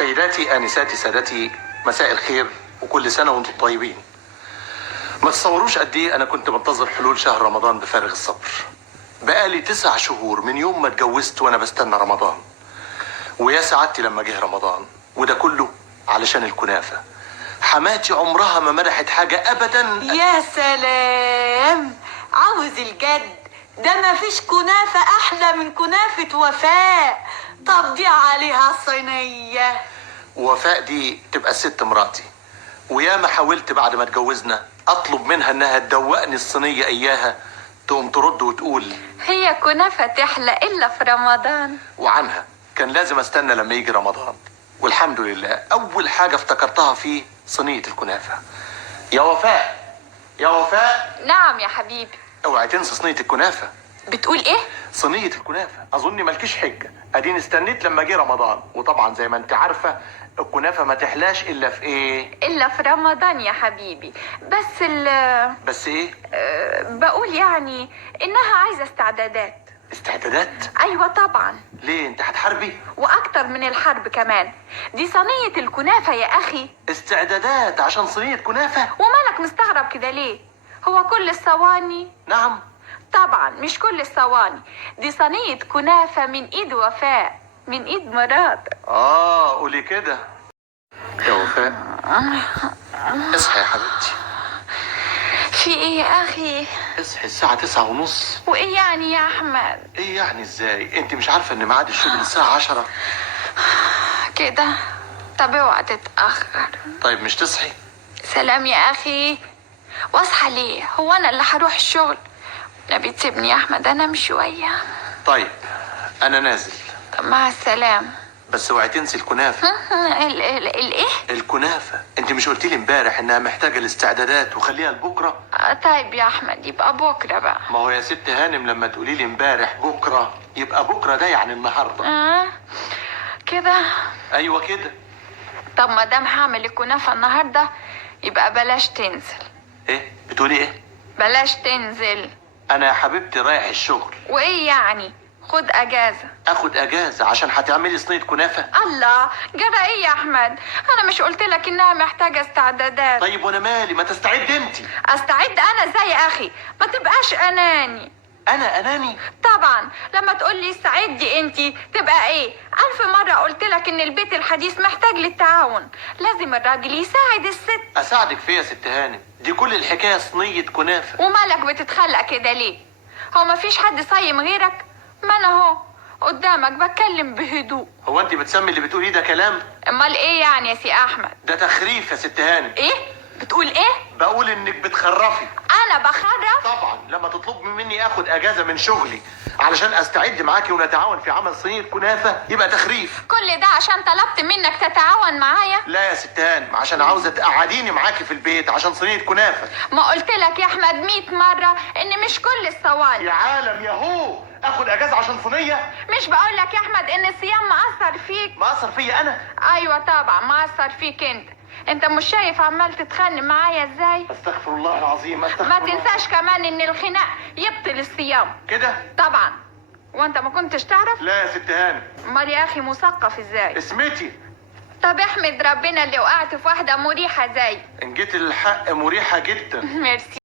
سيداتي آنساتي سادتي، مساء الخير وكل سنة وانتم طيبين. ما تصوروش قد ايه انا كنت منتظر حلول شهر رمضان بفارغ الصبر. بقالي 9 شهور من يوم ما اتجوزت وانا بستنى رمضان، ويا سعادتي لما جه رمضان، وده كله علشان الكنافة. حماتي عمرها ما مدحت حاجة ابدا. يا سلام، عاوز الجد ده ما فيش كنافة احلى من كنافة وفاء. طب دي عليها صينية. وفاء دي تبقى الست مراتي، ويا ما حاولت بعد ما اتجوزنا اطلب منها انها تدوقني الصينية اياها، تقوم ترد وتقول هي كنافة تحلى إلا في رمضان. وعنها كان لازم استنى لما يجي رمضان. والحمد لله اول حاجة افتكرتها فيه صينية الكنافة. يا وفاء، يا وفاء، نعم يا حبيبي. اوعي تنسى صينية الكنافة. بتقول إيه؟ صينية الكنافة، اظن مالكيش حجة، اديني استنيت لما جه رمضان، وطبعا زي ما انت عارفة الكنافة ما تحلاش الا في ايه؟ إلا في رمضان يا حبيبي. بس ايه؟ بقول يعني إنها عايزة استعدادات. استعدادات؟ أيوة طبعا، ليه انت هتحاربي؟ وأكتر من الحرب كمان. دي صينية الكنافة يا أخي. استعدادات عشان صينية كنافة؟ ومالك مستغرب كده ليه؟ هو كل الصواني؟ نعم. طبعا مش كل الصواني، دي صينية كنافة من إيد وفاء، من إيد مراتك. قولي كده. يا وفاء اصحي يا حبيبتي. في إيه يا أخي؟ اصحي، الساعة 9:30. وإيه يعني يا أحمد؟ ايه يعني ازاي؟ انت مش عارفة ان ميعاد الشغل الساعة 10؟ كده؟ طب اوعى تتأخر. طيب مش تصحي؟ سلام يا أخي. واصحى ليه؟ هو أنا اللي هروح الشغل؟ نبي تسيبني يا أحمد أنام شوية. طيب انا نازل. طب مع السلامة. بس اوعي تنسي الكنافة. الإيه؟ الكنافة، انت مش قلتي لي امبارح انها محتاجة الاستعدادات وخليها لبكرة؟ طيب يا أحمد يبقى بكرة بقى. ما هو يا ست هانم لما تقولي لي امبارح بكرة يبقى بكرة ده يعني النهاردة. كده؟ ايوه كده. طب ما دام هعمل الكنافة النهاردة يبقى بلاش تنزل. ايه بتقولي ايه؟ بلاش تنزل. انا يا حبيبتي رايح الشغل. وإيه يعني؟ خد أجازة. اخد اجازة عشان هتعملي صينية كنافة؟ الله، جرى ايه يا احمد؟ انا مش قلت لك انها محتاجه استعدادات؟ طيب وانا مالي، ما تستعد انت. استعد انا ازاي يا اخي؟ ما تبقاش اناني. انا اناني؟ طبعا لما تقول لي استعدي انت تبقى ايه؟ 1000 مره قلت لك ان البيت الحديث محتاج للتعاون، لازم الراجل يساعد الست. اساعدك فيا يا ست هانم؟ دي كل الحكاية صينية كنافة. ومالك بتتخلق كده ليه؟ هو ما فيش حد صايم غيرك؟ ما انا اهو قدامك بتكلم بهدوء. هو انت بتسمي اللي بتقوليه ده كلام؟ امال ايه يعني يا سي احمد؟ ده تخريف يا ست هانم. ايه بتقول ايه؟ بقول انك بتخرفي. انا بخرف؟ طبعا لما تطلب مني اخد اجازة من شغلي علشان استعد معاكي ونتعاون في عمل صينية كنافة يبقى تخريف. كل ده عشان طلبت منك تتعاون معايا؟ لا يا ست هانم، عشان عاوزة تقعديني معاكي في البيت عشان صينية كنافة. ما قلت لك يا احمد 100 مرة ان مش كل الصواني. يا عالم يا هو، اخد اجازة عشان صينية؟ مش بقول لك يا احمد ان الصيام مأثر فيك؟ مأثر فيا انا؟ ايوه طبعا مأثر فيك انت مش شايف عمال تتخانق معايا ازاي؟ استغفر الله العظيم، استغفر ما الله. تنساش كمان ان الخناق يبطل الصيام. كده؟ طبعا. وانت ما كنتش تعرف؟ لا يا ست هانم. امال يا اخي مثقف ازاي؟ اسمتي. طب احمد ربنا اللي وقعت في واحدة مريحة زي. ان جيت الحق مريحة جدا. ميرسي.